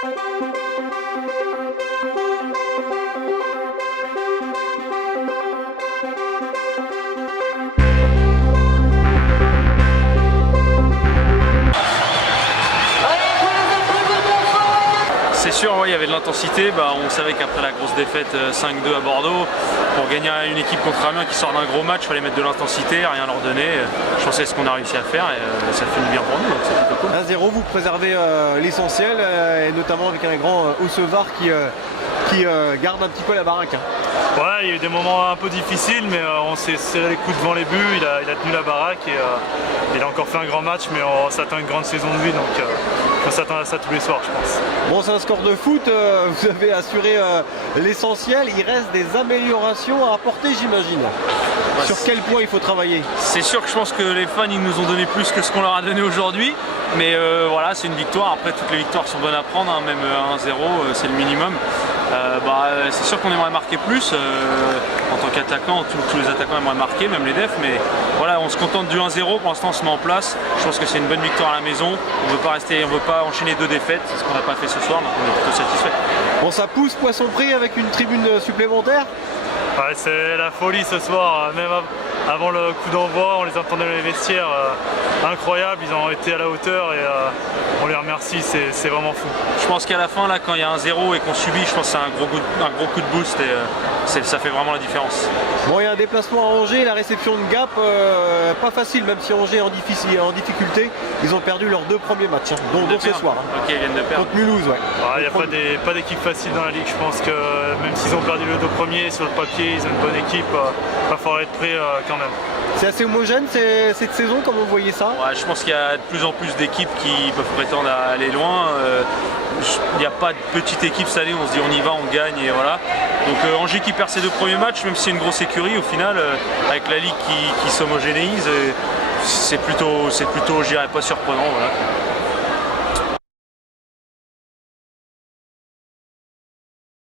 C'est sûr, ouais, il y avait de l'intensité. On savait qu'après la grosse défaite 5-2 à Bordeaux, pour gagner une équipe contre Amiens qui sort d'un gros match, il fallait mettre de l'intensité, rien leur donner. Je pense que c'est ce qu'on a réussi à faire et ça fait du bien pour nous, donc c'est plutôt cool. 1-0, vous préservez l'essentiel, et notamment avec un grand Osevar qui garde un petit peu la baraque. Ouais, il y a eu des moments un peu difficiles, mais on s'est serré les coudes devant les buts, il a tenu la baraque et il a encore fait un grand match, mais on s'attend à une grande saison de lui, donc on s'attend à ça tous les soirs, je pense. Bon, c'est un score de foot, vous avez assuré l'essentiel, il reste des améliorations à apporter, j'imagine. Ouais, sur quel point il faut travailler? C'est sûr que je pense que les fans ils nous ont donné plus que ce qu'on leur a donné aujourd'hui, mais voilà, c'est une victoire. Après, toutes les victoires sont bonnes à prendre, hein, même 1-0 c'est le minimum. C'est sûr qu'on aimerait marquer plus en tant qu'attaquant, tous les attaquants aimeraient marquer, même les defs, mais voilà, on se contente du 1-0, pour l'instant on se met en place. Je pense que c'est une bonne victoire à la maison, on veut pas enchaîner 2 défaites, c'est ce qu'on n'a pas fait ce soir, donc on est plutôt satisfait. Bon, ça pousse Poisson-Prix avec une tribune supplémentaire? Ouais, c'est la folie ce soir, même avant le coup d'envoi, on les entendait dans les vestiaires, incroyable, ils ont été à la hauteur et on les remercie, c'est vraiment fou. Je pense qu'à la fin, là, quand il y a 1-0 et qu'on subit, je pense que c'est un gros coup de boost et ça fait vraiment la différence. Bon, il y a un déplacement à Angers, la réception de Gap, pas facile, même si Angers est en difficulté. Ils ont perdu leurs 2 premiers matchs, dont ce soir. Ok, ils viennent de perdre. Contre Mulhouse, ouais. Il n'y a pas d'équipe facile dans la Ligue, je pense que même s'ils ont perdu les 2 premiers, sur le papier, ils ont une bonne équipe, il va falloir être prêt quand même. C'est assez homogène cette saison, comment vous voyez ça? Ouais, je pense qu'il y a de plus en plus d'équipes qui peuvent prétendre à aller loin. Il n'y a pas de petite équipe salée, on se dit on y va, on gagne et voilà. Donc Angers qui perd ses 2 premiers matchs, même si c'est une grosse écurie, au final, avec la Ligue qui s'homogénéise, c'est plutôt, je dirais, pas surprenant. Voilà.